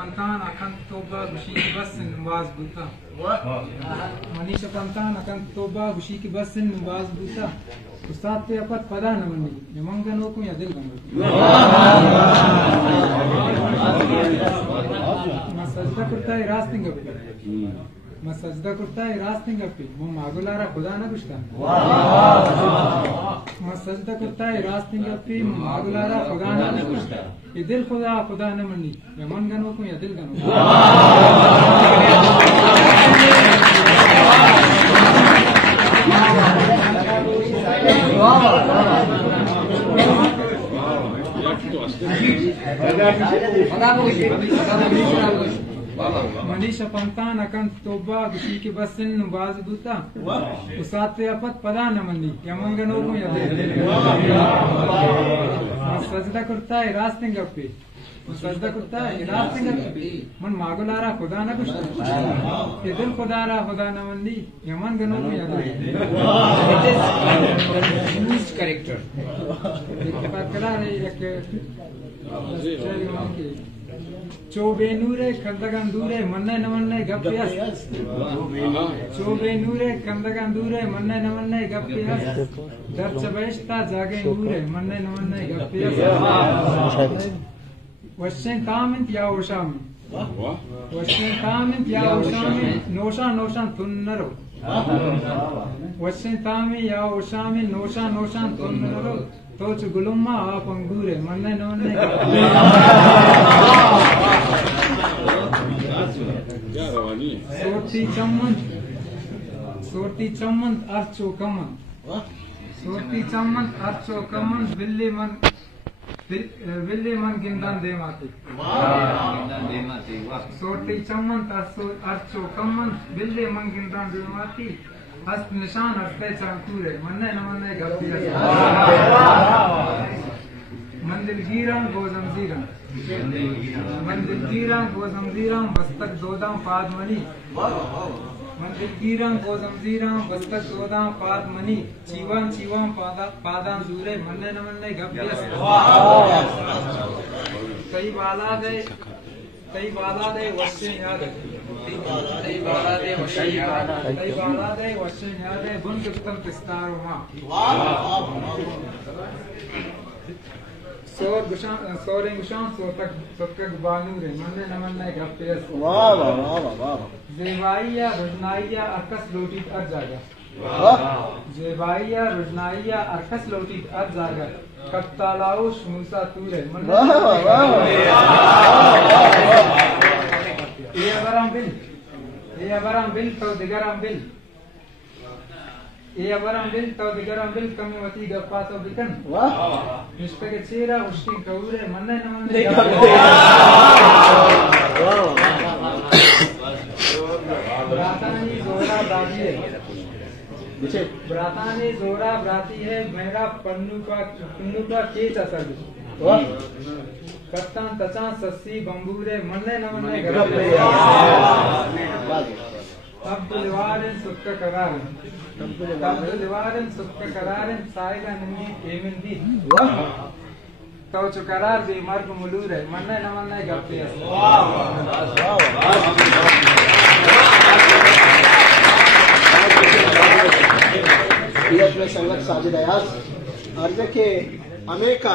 Pantan akan toba gushi ki basin nubaz buta. Manisha Pantan akan toba gushi ki basin nubaz buta. Ustad te apat pada namani. Yamanga no ko ya dil gamro. Masajda kurta hai rasting api. Masajda kurta hai rasting api. Mo magulara khuda na gushta. Masajda kurta hai rasting api. Magulara khuda na gushta. ये दिल खुदा खुदा न money या मन गनो को या दिल गनो मनीषा पंतान अकन तोबा गुशी के बसन नुबाज बुता उसाते अपत पदा न मनी या मन गनो को या दिल सजदा करता है रास्तिंग पे सजदा करता है रास्तिंग पे मन मागुलारा खुदा ना कुछ ये दिल खुदारा खुदा ना मंदी यमन गनो को याद है यूज कैरेक्टर एक बात करा है एक चोबे नूरे खंदगन दूरे मन्ने न मन्ने गप्पियास चोबे नूरे खंदगन दूरे मन्ने न मन्ने गप्पियास दर चबेश्ता जागे नूरे मन्ने न मन्ने गप्पियास वश्चें तामिंत या ओशामी वश्चें तामिंत या ओशामी नोशा नोशा तुन्नरो वश्चें तामी या ओशामी नोशा नोशा तुन्नरो तो गुलुम्मा आप अंगूरे मन्ने न मन्ने सोटी चम्मन अर्चो कमन सोटी चम्मन अर्चो कमन बिल्ली मन गिंदान दे माती सोटी चम्मन अर्चो कमन बिल्ली मन गिंदान दे माती हस्त निशान हस्ते चांकूरे मन्ने न मन्ने गप्पिया मंदिर गिरं गो जमजीरं मंदिर गिरं गो जमजीरं बस्तक दोदां पादमनी मंदिर गिरं गो जमजीरं बस्तक दोदां पादमनी चीवां चीवां पादां दूरे मन्ने न मन्ने गप्पिया कई बाला दे वश्य याद कई बाला दे वश्य याद बुन किस्तम किस्तारो मां सोरे गुशान सोतक बानूरे मन्ने न मन्ने गप्पियस वाह वाह वाह वाह जेवाइया रुजनाइया अरकस लोटी अर जागा जेवाइया रुजनाइया अरकस लोटी अर जागा कत्तालाओ शमूसा तूरे मन्ने ये अबराम बिल तो दिगराम बिल ये अबराम बिल तो दिगराम बिल कमिवती गप्पा तो बिकन वाह निष्पे के चेहरा उसकी कौरे मन्ने न मन्ने ब्रातानी जोरा ब्राती है ब्रातानी जोरा ब्राती है मेरा पन्नू का केच असर वाह कत्तान तचान सस्सी बंबूरे मन्ने न मन्ने गप्पे अब्दुलवारन सुक्का करारन साइगा नंगी एमिंदी तो चुकरार बे मर्ग मुलूर है मन्ने न मन्ने गप्पे ये अपने संगत साजिद अयाज अर्ज के अमेरिका